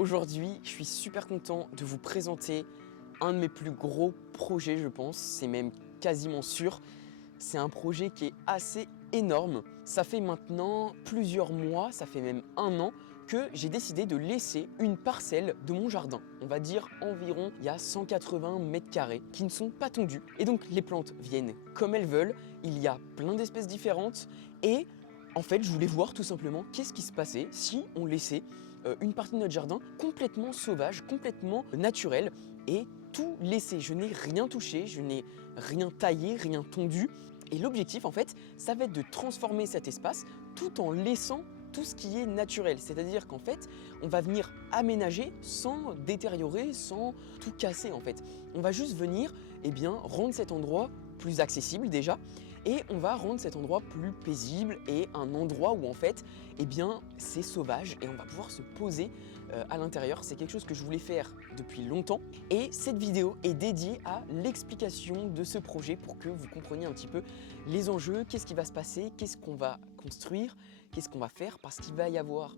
Aujourd'hui, je suis super content de vous présenter un de mes plus gros projets, je pense, c'est même quasiment sûr. C'est un projet qui est assez énorme. Ça fait maintenant plusieurs mois, ça fait même un an que j'ai décidé de laisser une parcelle de mon jardin. On va dire environ, il y a 180 mètres carrés qui ne sont pas tondus. Et donc les plantes viennent comme elles veulent, il y a plein d'espèces différentes et en fait, je voulais voir tout simplement qu'est-ce qui se passait si on laissait une partie de notre jardin complètement sauvage, complètement naturelle et tout laissé. Je n'ai rien touché, je n'ai rien taillé, rien tondu. Et l'objectif, en fait, ça va être de transformer cet espace tout en laissant tout ce qui est naturel. C'est-à-dire qu'en fait, on va venir aménager sans détériorer, sans tout casser en fait. On va juste venir rendre cet endroit plus accessible déjà et on va rendre cet endroit plus paisible et un endroit où en fait c'est sauvage et on va pouvoir se poser à l'intérieur. C'est quelque chose que je voulais faire depuis longtemps et cette vidéo est dédiée à l'explication de ce projet pour que vous compreniez un petit peu les enjeux, qu'est-ce qui va se passer, qu'est-ce qu'on va construire, qu'est-ce qu'on va faire parce qu'il va y avoir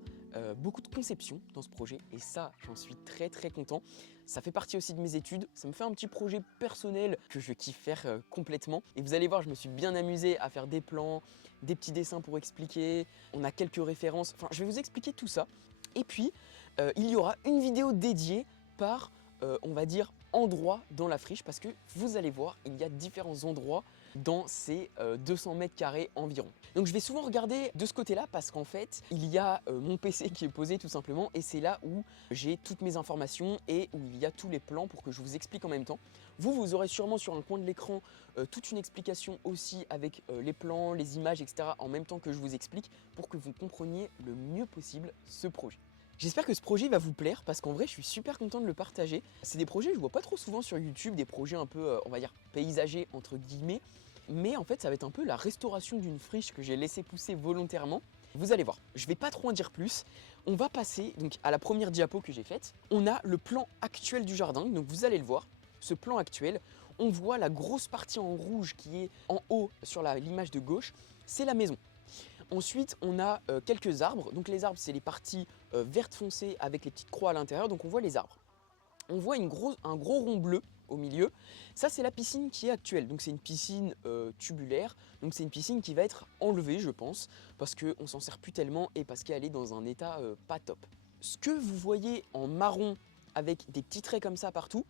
beaucoup de conception dans ce projet et ça j'en suis très content. Ça fait partie aussi de mes études, ça me fait un petit projet personnel que je kiffe faire complètement et vous allez voir je me suis bien amusé à faire des plans, des petits dessins pour expliquer, on a quelques références, enfin je vais vous expliquer tout ça et puis il y aura une vidéo dédiée par on va dire endroit dans la friche parce que vous allez voir il y a différents endroits dans ces 200 mètres carrés environ. Donc je vais souvent regarder de ce côté là parce qu'en fait il y a mon PC qui est posé tout simplement et c'est là où j'ai toutes mes informations et où il y a tous les plans pour que je vous explique en même temps. Vous aurez sûrement sur un coin de l'écran toute une explication aussi avec les plans, les images etc. en même temps que je vous explique pour que vous compreniez le mieux possible ce projet. J'espère que ce projet va vous plaire parce qu'en vrai je suis super content de le partager. C'est des projets que je vois pas trop souvent sur YouTube, des projets un peu on va dire paysagers entre guillemets. Mais en fait ça va être un peu la restauration d'une friche que j'ai laissé pousser volontairement. Vous allez voir, je vais pas trop en dire plus. On va passer donc à la première diapo que j'ai faite. On a le plan actuel du jardin, donc vous allez le voir. Ce plan actuel, on voit la grosse partie en rouge qui est en haut sur l'image de gauche, c'est la maison. Ensuite, on a quelques arbres. Donc les arbres, c'est les parties vertes foncées avec les petites croix à l'intérieur. Donc on voit les arbres. On voit un gros rond bleu au milieu. Ça, c'est la piscine qui est actuelle. Donc c'est une piscine tubulaire. Donc c'est une piscine qui va être enlevée, je pense, parce qu'on s'en sert plus tellement et parce qu'elle est dans un état pas top. Ce que vous voyez en marron avec des petits traits comme ça partout,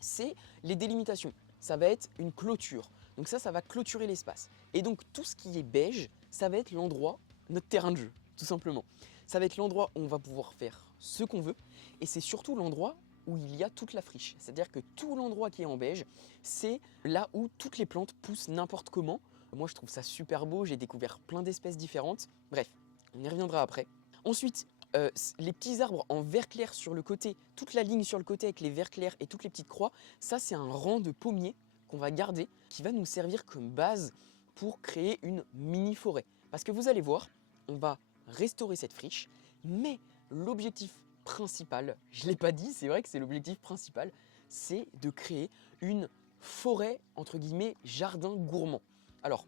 c'est les délimitations. Ça va être une clôture. Donc ça va clôturer l'espace. Et donc tout ce qui est beige, ça va être l'endroit, notre terrain de jeu, tout simplement. Ça va être l'endroit où on va pouvoir faire ce qu'on veut. Et c'est surtout l'endroit où il y a toute la friche. C'est-à-dire que tout l'endroit qui est en beige, c'est là où toutes les plantes poussent n'importe comment. Moi, je trouve ça super beau. J'ai découvert plein d'espèces différentes. Bref, on y reviendra après. Ensuite, les petits arbres en vert clair sur le côté, toute la ligne sur le côté avec les verts clairs et toutes les petites croix, ça c'est un rang de pommiers qu'on va garder, qui va nous servir comme base pour créer une mini forêt. Parce que vous allez voir, on va restaurer cette friche, mais l'objectif principal, je ne l'ai pas dit, c'est vrai que c'est l'objectif principal, c'est de créer une forêt, entre guillemets, jardin gourmand. Alors,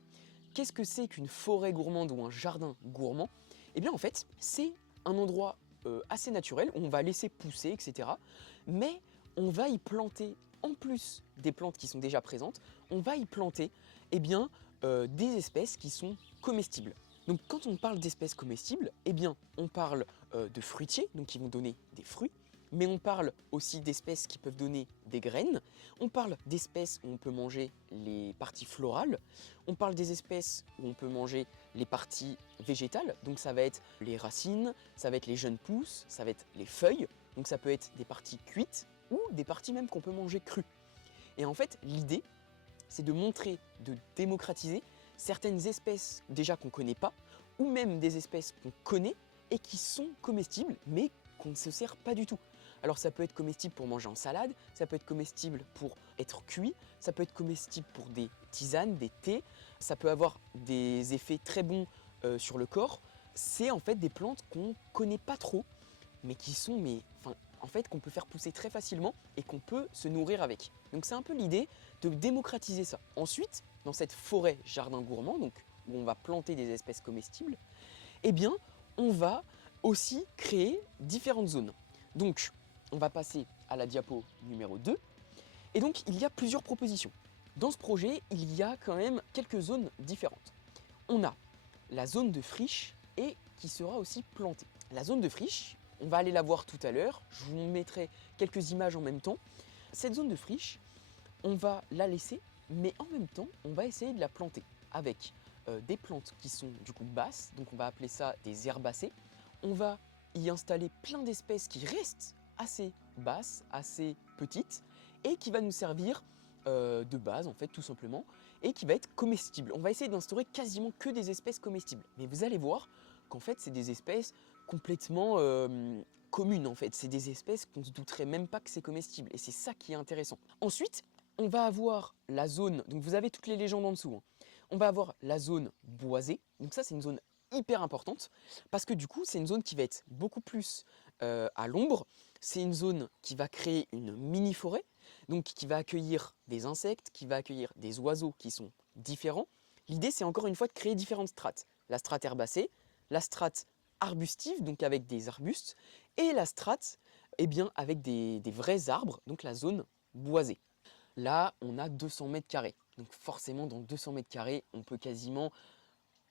qu'est-ce que c'est qu'une forêt gourmande ou un jardin gourmand? Eh bien en fait, c'est un endroit assez naturel où on va laisser pousser, etc. Mais on va y planter, en plus des plantes qui sont déjà présentes, on va y planter des espèces qui sont comestibles. Donc quand on parle d'espèces comestibles, on parle de fruitiers, donc qui vont donner des fruits, mais on parle aussi d'espèces qui peuvent donner des graines, on parle d'espèces où on peut manger les parties florales, on parle des espèces où on peut manger les parties végétales, donc ça va être les racines, ça va être les jeunes pousses, ça va être les feuilles, donc ça peut être des parties cuites ou des parties même qu'on peut manger crues. Et en fait, l'idée, c'est de montrer, de démocratiser certaines espèces déjà qu'on ne connaît pas, ou même des espèces qu'on connaît et qui sont comestibles, mais qu'on ne se sert pas du tout. Alors ça peut être comestible pour manger en salade, ça peut être comestible pour être cuit, ça peut être comestible pour des tisanes, des thés, ça peut avoir des effets très bons sur le corps. C'est en fait des plantes qu'on ne connaît pas trop, mais qui sont, qu'on peut faire pousser très facilement et qu'on peut se nourrir avec. Donc c'est un peu l'idée de démocratiser ça. Ensuite, dans cette forêt jardin gourmand, donc où on va planter des espèces comestibles, on va aussi créer différentes zones. Donc, on va passer à la diapo numéro 2. Et donc, il y a plusieurs propositions. Dans ce projet, il y a quand même quelques zones différentes. On a la zone de friche et qui sera aussi plantée. La zone de friche, on va aller la voir tout à l'heure. Je vous mettrai quelques images en même temps. Cette zone de friche, on va la laisser, mais en même temps, on va essayer de la planter avec des plantes qui sont du coup basses, donc on va appeler ça des herbacées. On va y installer plein d'espèces qui restent assez basses, assez petites, et qui va nous servir de base en fait tout simplement, et qui va être comestible. On va essayer d'instaurer quasiment que des espèces comestibles. Mais vous allez voir qu'en fait c'est des espèces complètement communes en fait. C'est des espèces qu'on ne se douterait même pas que c'est comestible, et c'est ça qui est intéressant. Ensuite, on va avoir la zone, donc vous avez toutes les légendes en dessous, hein. On va avoir la zone boisée, donc ça c'est une zone hyper importante, parce que du coup c'est une zone qui va être beaucoup plus à l'ombre, c'est une zone qui va créer une mini-forêt, donc qui va accueillir des insectes, qui va accueillir des oiseaux qui sont différents. L'idée c'est encore une fois de créer différentes strates, la strate herbacée, la strate arbustive, donc avec des arbustes, et la strate eh bien, avec des vrais arbres, donc la zone boisée. Là, on a 200 mètres carrés. Donc forcément, dans 200 mètres carrés, on peut quasiment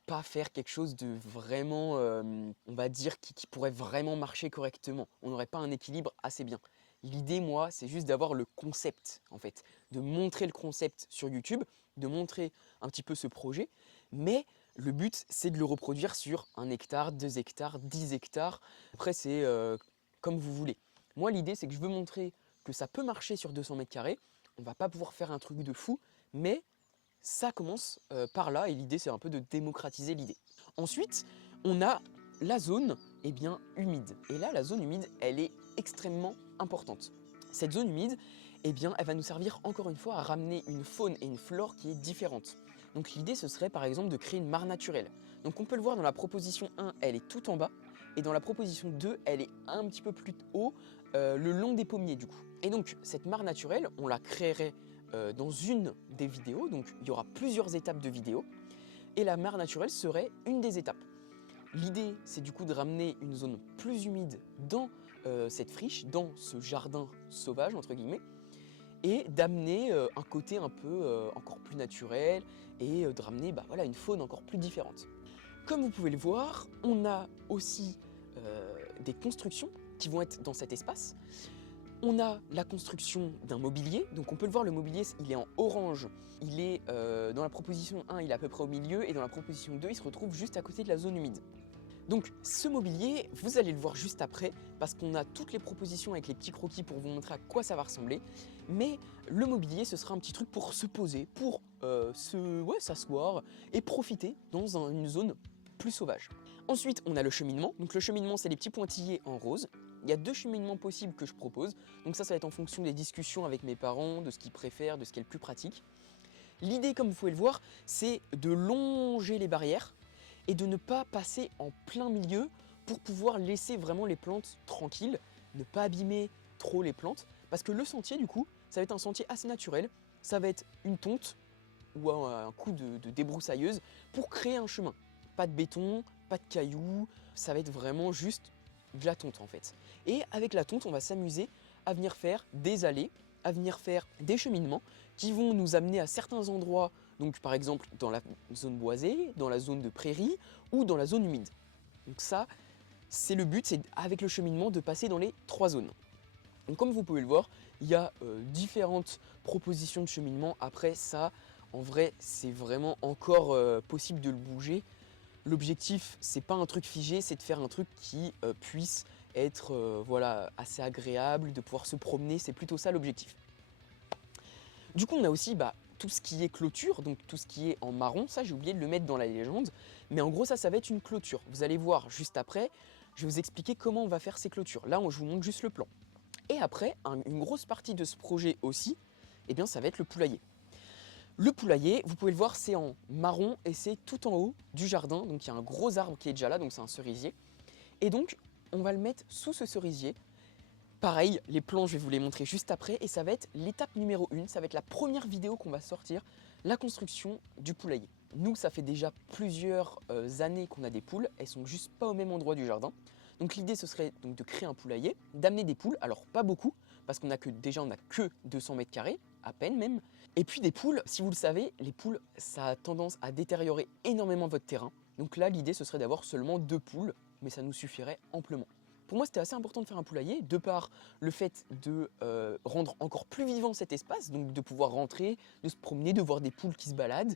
pas faire quelque chose de vraiment, on va dire, qui pourrait vraiment marcher correctement. On n'aurait pas un équilibre assez bien. L'idée, moi, c'est juste d'avoir le concept, en fait. De montrer le concept sur YouTube, de montrer un petit peu ce projet. Mais le but, c'est de le reproduire sur 1 hectare, 2 hectares, 10 hectares. Après, c'est comme vous voulez. Moi, l'idée, c'est que je veux montrer que ça peut marcher sur 200 mètres carrés. On va pas pouvoir faire un truc de fou, mais ça commence par là, et l'idée c'est un peu de démocratiser l'idée. Ensuite, on a la zone eh bien, humide. Et là, la zone humide, elle est extrêmement importante. Cette zone humide, eh bien, elle va nous servir encore une fois à ramener une faune et une flore qui est différente. Donc l'idée, ce serait par exemple de créer une mare naturelle. Donc on peut le voir dans la proposition 1, elle est tout en bas, et dans la proposition 2, elle est un petit peu plus haut, le long des pommiers du coup. Et donc cette mare naturelle, on la créerait dans une des vidéos, donc il y aura plusieurs étapes de vidéo, et la mare naturelle serait une des étapes. L'idée, c'est du coup de ramener une zone plus humide dans cette friche, dans ce jardin sauvage, entre guillemets, et d'amener un côté un peu encore plus naturel, et de ramener voilà, une faune encore plus différente. Comme vous pouvez le voir, on a aussi des constructions qui vont être dans cet espace. On a la construction d'un mobilier, donc on peut le voir, le mobilier il est en orange, il est dans la proposition 1 il est à peu près au milieu, et dans la proposition 2 il se retrouve juste à côté de la zone humide. Donc ce mobilier, vous allez le voir juste après, parce qu'on a toutes les propositions avec les petits croquis pour vous montrer à quoi ça va ressembler, mais le mobilier ce sera un petit truc pour se poser, pour s'asseoir et profiter dans une zone plus sauvage. Ensuite on a le cheminement, donc le cheminement c'est les petits pointillés en rose. Il y a 2 cheminements possibles que je propose, donc ça va être en fonction des discussions avec mes parents, de ce qu'ils préfèrent, de ce qui est le plus pratique. L'idée, comme vous pouvez le voir, c'est de longer les barrières et de ne pas passer en plein milieu pour pouvoir laisser vraiment les plantes tranquilles, ne pas abîmer trop les plantes, parce que le sentier du coup, ça va être un sentier assez naturel, ça va être une tonte ou un coup de débroussailleuse pour créer un chemin. Pas de béton, pas de cailloux, ça va être vraiment juste de la tonte en fait. Et avec la tonte, on va s'amuser à venir faire des allées, à venir faire des cheminements qui vont nous amener à certains endroits, donc par exemple dans la zone boisée, dans la zone de prairie ou dans la zone humide. Donc ça, c'est le but, c'est avec le cheminement de passer dans les 3 zones. Donc comme vous pouvez le voir, il y a différentes propositions de cheminement. Après ça, en vrai, c'est vraiment encore possible de le bouger. L'objectif, c'est pas un truc figé, c'est de faire un truc qui puisse être voilà, assez agréable, de pouvoir se promener, c'est plutôt ça l'objectif. Du coup, on a aussi tout ce qui est clôture, donc tout ce qui est en marron, ça j'ai oublié de le mettre dans la légende, mais en gros ça va être une clôture. Vous allez voir juste après, je vais vous expliquer comment on va faire ces clôtures. Là, je vous montre juste le plan. Et après, une grosse partie de ce projet aussi, eh bien, ça va être le poulailler. Le poulailler, vous pouvez le voir, c'est en marron et c'est tout en haut du jardin. Donc il y a un gros arbre qui est déjà là, donc c'est un cerisier. Et donc on va le mettre sous ce cerisier. Pareil, les plans je vais vous les montrer juste après, et ça va être l'étape numéro 1, ça va être la première vidéo qu'on va sortir, la construction du poulailler. Nous, ça fait déjà plusieurs années qu'on a des poules, elles sont juste pas au même endroit du jardin. Donc l'idée ce serait donc de créer un poulailler, d'amener des poules, alors pas beaucoup, parce qu'on a que déjà on a que 200 mètres carrés, à peine même. Et puis des poules, si vous le savez, les poules ça a tendance à détériorer énormément votre terrain. Donc là l'idée ce serait d'avoir seulement 2 poules, mais ça nous suffirait amplement. Pour moi, c'était assez important de faire un poulailler, de par le fait de rendre encore plus vivant cet espace, donc de pouvoir rentrer, de se promener, de voir des poules qui se baladent,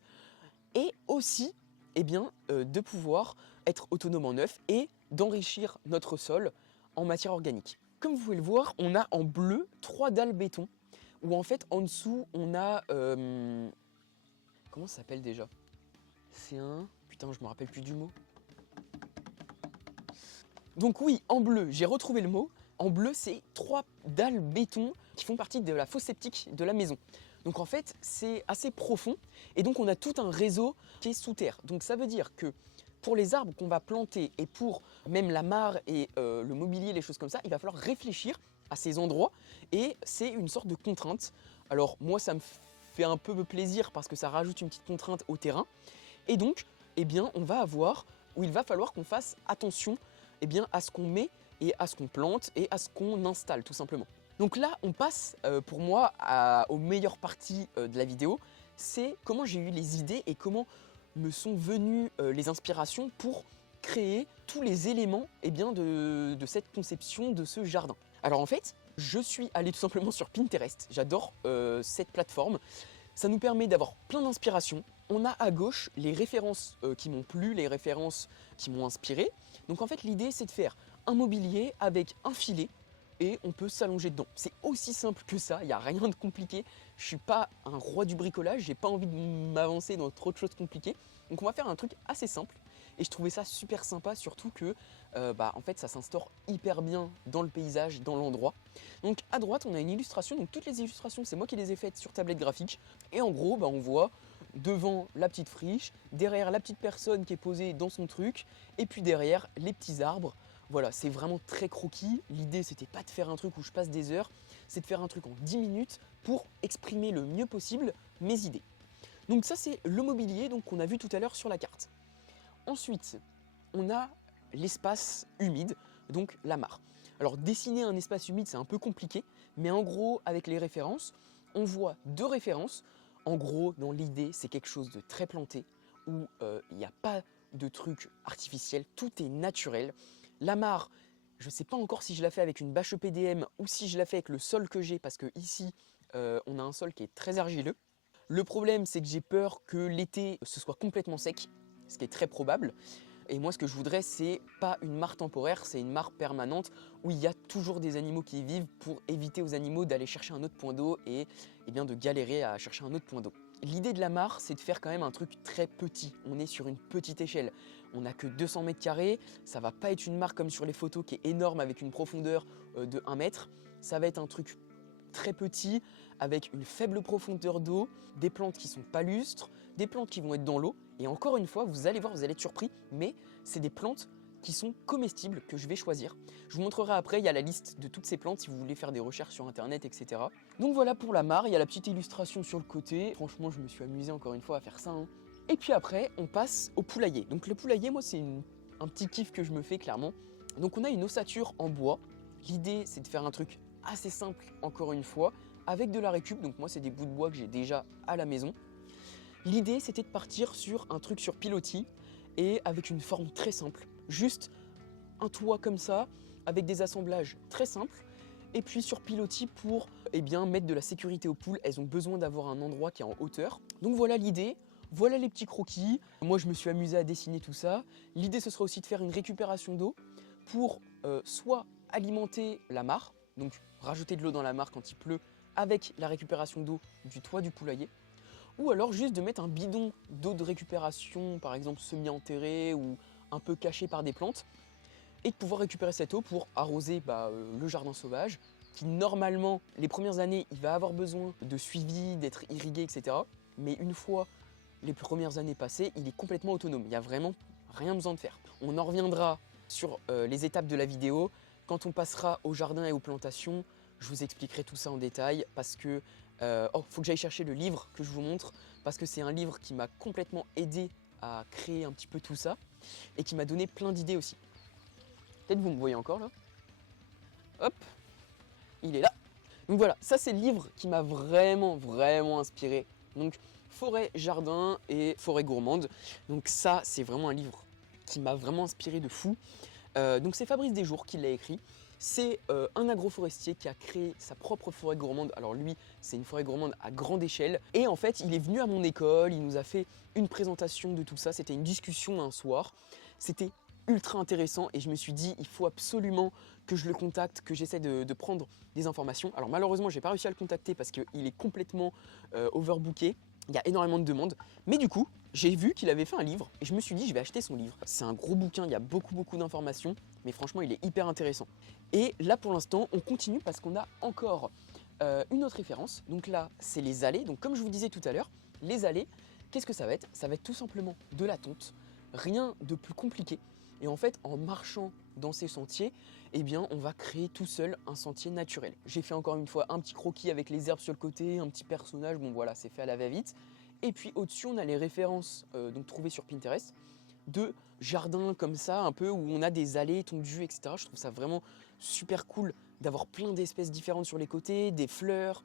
et aussi de pouvoir être autonome en œuf et d'enrichir notre sol en matière organique. Comme vous pouvez le voir, on a en bleu 3 dalles béton, où en fait en dessous on a... comment ça s'appelle déjà? C'est un... Putain, je me rappelle plus du mot. Donc oui, en bleu, j'ai retrouvé le mot. En bleu, c'est 3 dalles béton qui font partie de la fosse septique de la maison. Donc en fait, c'est assez profond et donc on a tout un réseau qui est sous terre. Donc ça veut dire que pour les arbres qu'on va planter et pour même la mare et le mobilier, les choses comme ça, il va falloir réfléchir à ces endroits et c'est une sorte de contrainte. Alors moi, ça me fait un peu plaisir parce que ça rajoute une petite contrainte au terrain. Et donc, on va avoir où il va falloir qu'on fasse attention à ce qu'on met et à ce qu'on plante et à ce qu'on installe tout simplement. Donc là, on passe pour moi aux meilleures parties de la vidéo, c'est comment j'ai eu les idées et comment me sont venues les inspirations pour créer tous les éléments de cette conception de ce jardin. Alors en fait, je suis allé tout simplement sur Pinterest, j'adore cette plateforme. Ça nous permet d'avoir plein d'inspiration. On a à gauche les références qui m'ont plu, les références qui m'ont inspiré. Donc en fait l'idée c'est de faire un mobilier avec un filet et on peut s'allonger dedans. C'est aussi simple que ça, il n'y a rien de compliqué. Je suis pas un roi du bricolage, j'ai pas envie de m'avancer dans trop de choses compliquées. Donc on va faire un truc assez simple et je trouvais ça super sympa, surtout que en fait ça s'instaure hyper bien dans le paysage, dans l'endroit. Donc à droite on a une illustration, donc toutes les illustrations c'est moi qui les ai faites sur tablette graphique. Et en gros on voit devant la petite friche, derrière la petite personne qui est posée dans son truc, et puis derrière les petits arbres. Voilà, c'est vraiment très croquis. L'idée, c'était pas de faire un truc où je passe des heures, c'est de faire un truc en 10 minutes pour exprimer le mieux possible mes idées. Donc ça, c'est le mobilier qu'on a vu tout à l'heure sur la carte. Ensuite, on a l'espace humide, donc la mare. Alors dessiner un espace humide, c'est un peu compliqué, mais en gros, avec les références, on voit 2 références. En gros, dans l'idée, c'est quelque chose de très planté, où il n'y a pas de truc artificiel, tout est naturel. La mare, je ne sais pas encore si je la fais avec une bâche EPDM ou si je la fais avec le sol que j'ai, parce que ici, on a un sol qui est très argileux. Le problème, c'est que j'ai peur que l'été, ce soit complètement sec, ce qui est très probable. Et moi, ce que je voudrais, c'est pas une mare temporaire, c'est une mare permanente où il y a toujours des animaux qui y vivent pour éviter aux animaux d'aller chercher un autre point d'eau et de galérer à chercher un autre point d'eau. L'idée de la mare, c'est de faire quand même un truc très petit. On est sur une petite échelle. On n'a que 200 mètres carrés. Ça va pas être une mare comme sur les photos qui est énorme avec une profondeur de 1 mètre. Ça va être un truc très petit avec une faible profondeur d'eau, des plantes qui sont palustres, des plantes qui vont être dans l'eau. Et encore une fois, vous allez voir, vous allez être surpris, mais c'est des plantes qui sont comestibles que je vais choisir. Je vous montrerai après, il y a la liste de toutes ces plantes si vous voulez faire des recherches sur internet, etc. Donc voilà pour la mare, il y a la petite illustration sur le côté. Franchement, je me suis amusé encore une fois à faire ça. Et puis après, on passe au poulailler. Donc le poulailler, moi, c'est un petit kiff que je me fais clairement. Donc on a une ossature en bois. L'idée, c'est de faire un truc assez simple, encore une fois, avec de la récup. Donc moi, c'est des bouts de bois que j'ai déjà à la maison. L'idée, c'était de partir sur un truc sur pilotis et avec une forme très simple. Juste un toit comme ça, avec des assemblages très simples. Et puis sur pilotis pour mettre de la sécurité aux poules. Elles ont besoin d'avoir un endroit qui est en hauteur. Donc voilà l'idée. Voilà les petits croquis. Moi, je me suis amusé à dessiner tout ça. L'idée, ce sera aussi de faire une récupération d'eau pour soit alimenter la mare, donc rajouter de l'eau dans la mare quand il pleut avec la récupération d'eau du toit du poulailler, ou alors juste de mettre un bidon d'eau de récupération, par exemple semi-enterré ou un peu caché par des plantes, et de pouvoir récupérer cette eau pour arroser le jardin sauvage, qui normalement, les premières années, il va avoir besoin de suivi, d'être irrigué, etc. Mais une fois les premières années passées, il est complètement autonome, il n'y a vraiment rien besoin de faire. On en reviendra sur les étapes de la vidéo. Quand on passera au jardin et aux plantations, je vous expliquerai tout ça en détail parce que faut que j'aille chercher le livre que je vous montre parce que c'est un livre qui m'a complètement aidé à créer un petit peu tout ça et qui m'a donné plein d'idées aussi. Peut-être vous me voyez encore là. Hop, il est là. Donc voilà, ça c'est le livre qui m'a vraiment inspiré. Donc forêt, jardin et forêt gourmande. Donc ça c'est vraiment un livre qui m'a vraiment inspiré de fou. Donc c'est Fabrice Desjours qui l'a écrit. C'est un agroforestier qui a créé sa propre forêt gourmande. Alors lui, c'est une forêt gourmande à grande échelle. Et en fait, il est venu à mon école, il nous a fait une présentation de tout ça. C'était une discussion un soir. C'était ultra intéressant et je me suis dit, il faut absolument que je le contacte, que j'essaie de prendre des informations. Alors malheureusement, j'ai pas réussi à le contacter parce qu'il est complètement overbooké. Il y a énormément de demandes. Mais du coup, j'ai vu qu'il avait fait un livre et je me suis dit, je vais acheter son livre. C'est un gros bouquin, il y a beaucoup d'informations, mais franchement, il est hyper intéressant. Et là, pour l'instant, on continue parce qu'on a encore une autre référence. Donc là, c'est les allées. Donc comme je vous disais tout à l'heure, les allées, qu'est-ce que ça va être? Ça va être tout simplement de la tonte. Rien de plus compliqué. Et en fait, en marchant dans ces sentiers, eh bien, on va créer tout seul un sentier naturel. J'ai fait encore une fois un petit croquis avec les herbes sur le côté, un petit personnage, bon voilà, c'est fait à la va-vite. Et puis au-dessus, on a les références donc trouvées sur Pinterest de jardins comme ça, un peu où on a des allées tondues, etc. Je trouve ça vraiment super cool d'avoir plein d'espèces différentes sur les côtés, des fleurs,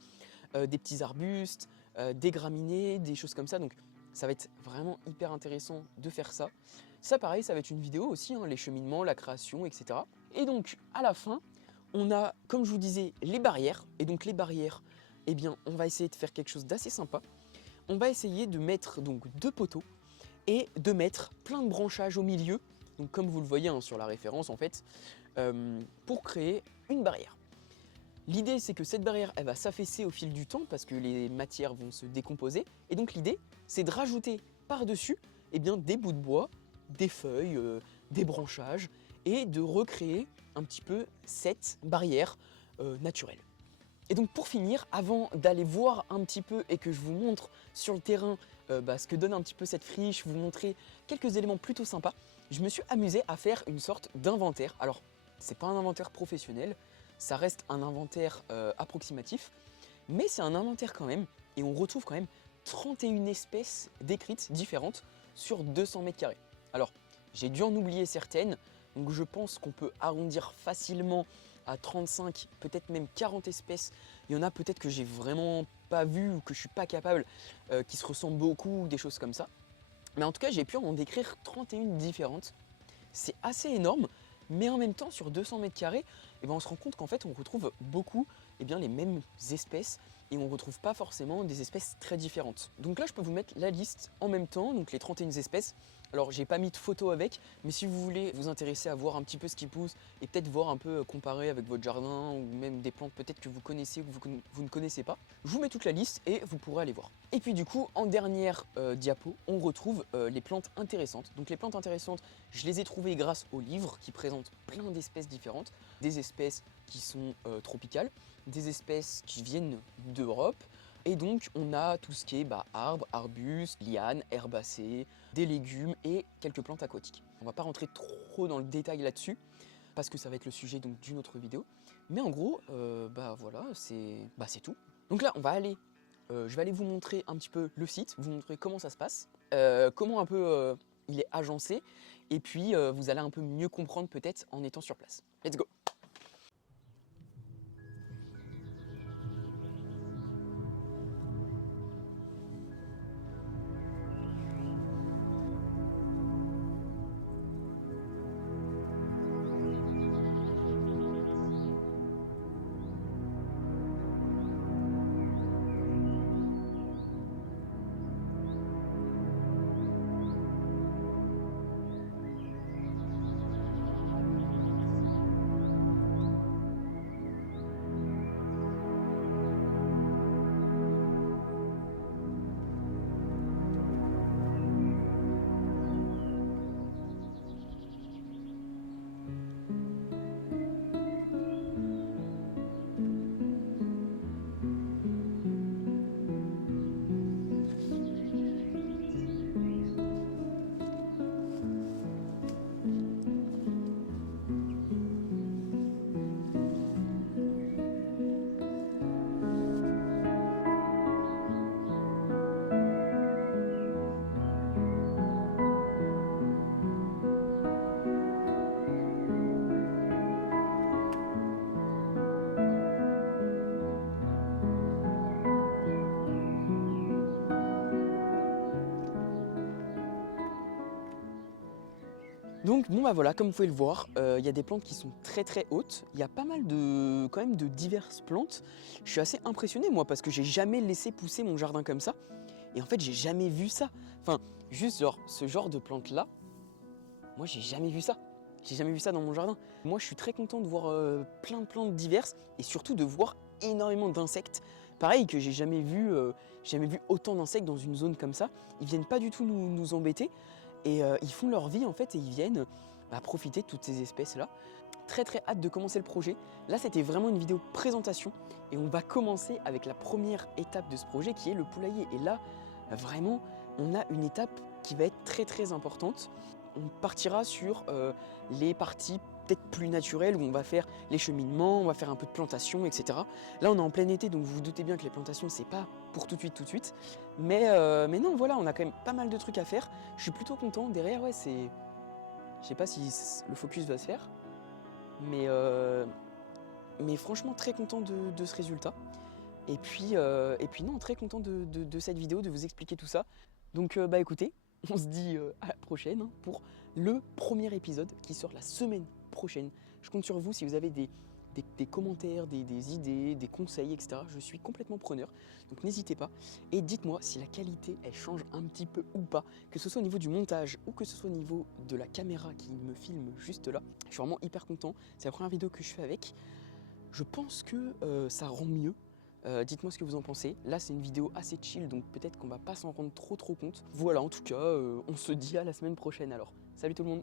des petits arbustes, des graminées, des choses comme ça. Donc ça va être vraiment hyper intéressant de faire ça. Ça pareil, ça va être une vidéo aussi, hein, les cheminements, la création, etc. Et donc à la fin, on a, comme je vous disais, les barrières. Et donc les barrières, eh bien, on va essayer de faire quelque chose d'assez sympa. On va essayer de mettre donc 2 poteaux et de mettre plein de branchages au milieu, donc comme vous le voyez hein, sur la référence en fait, pour créer une barrière. L'idée c'est que cette barrière elle va s'affaisser au fil du temps parce que les matières vont se décomposer et donc l'idée c'est de rajouter par-dessus eh bien, des bouts de bois, des feuilles, des branchages et de recréer un petit peu cette barrière naturelle. Et donc pour finir, avant d'aller voir un petit peu et que je vous montre sur le terrain ce que donne un petit peu cette friche, vous montrer quelques éléments plutôt sympas, je me suis amusé à faire une sorte d'inventaire. Alors, c'est pas un inventaire professionnel, ça reste un inventaire approximatif, mais c'est un inventaire quand même, et on retrouve quand même 31 espèces décrites différentes sur 200 mètres carrés. Alors, j'ai dû en oublier certaines, donc je pense qu'on peut arrondir facilement à 35, peut-être même 40 espèces. Il y en a peut-être que j'ai vraiment pas vu ou que je suis pas capable, qui se ressemblent beaucoup ou des choses comme ça. Mais en tout cas, j'ai pu en décrire 31 différentes. C'est assez énorme, mais en même temps, sur 200 mètres carrés, eh ben, on se rend compte qu'en fait, on retrouve beaucoup les mêmes espèces et on ne retrouve pas forcément des espèces très différentes. Donc là, je peux vous mettre la liste en même temps, donc les 31 espèces. Alors, j'ai pas mis de photo avec, mais si vous voulez vous intéresser à voir un petit peu ce qui pousse et peut-être voir un peu comparer avec votre jardin ou même des plantes peut-être que vous connaissez ou que vous ne connaissez pas, je vous mets toute la liste et vous pourrez aller voir. Et puis du coup, en dernière diapo, on retrouve les plantes intéressantes. Donc les plantes intéressantes, je les ai trouvées grâce au livre qui présente plein d'espèces différentes, des espèces qui sont tropicales, des espèces qui viennent d'Europe. Et donc on a tout ce qui est arbres, arbustes, lianes, herbacées, des légumes et quelques plantes aquatiques. On va pas rentrer trop dans le détail là-dessus parce que ça va être le sujet donc d'une autre vidéo. Mais en gros, voilà, c'est tout. Donc là, on va aller, je vais aller vous montrer un petit peu le site, vous montrer comment ça se passe, comment un peu il est agencé, et puis vous allez un peu mieux comprendre peut-être en étant sur place. Let's go! Donc bon bah voilà, comme vous pouvez le voir, il y a des plantes qui sont très très hautes. Il y a pas mal de quand même de diverses plantes. Je suis assez impressionné moi parce que j'ai jamais laissé pousser mon jardin comme ça. Et en fait j'ai jamais vu ça. Enfin, juste genre ce genre de plantes là, moi j'ai jamais vu ça. J'ai jamais vu ça dans mon jardin. Moi je suis très content de voir plein de plantes diverses et surtout de voir énormément d'insectes. Pareil que j'ai jamais vu autant d'insectes dans une zone comme ça. Ils viennent pas du tout nous embêter. Et ils font leur vie en fait et ils viennent profiter de toutes ces espèces là. Très très hâte de commencer le projet. Là c'était vraiment une vidéo présentation et on va commencer avec la première étape de ce projet qui est le poulailler. Et là vraiment on a une étape qui va être très très importante. On partira sur les parties peut-être plus naturelles où on va faire les cheminements, on va faire un peu de plantation, etc. Là on est en plein été donc vous vous doutez bien que les plantations c'est pas pour tout de suite. Mais non voilà, on a quand même pas mal de trucs à faire. Je suis plutôt content. Derrière ouais c'est... Je sais pas si le focus va se faire. Mais franchement très content de ce résultat. Et puis non, très content de cette vidéo, de vous expliquer tout ça. Donc bah écoutez, on se dit à la prochaine pour le premier épisode qui sort la semaine prochaine. Je compte sur vous si vous avez des commentaires, des idées, des conseils, etc. Je suis complètement preneur, donc n'hésitez pas. Et dites-moi si la qualité, elle change un petit peu ou pas, que ce soit au niveau du montage ou que ce soit au niveau de la caméra qui me filme juste là. Je suis vraiment hyper content, c'est la première vidéo que je fais avec. Je pense que ça rend mieux. Dites-moi ce que vous en pensez. Là c'est une vidéo assez chill donc peut-être qu'on va pas s'en rendre trop compte. Voilà, en tout cas on se dit à la semaine prochaine alors. Salut tout le monde.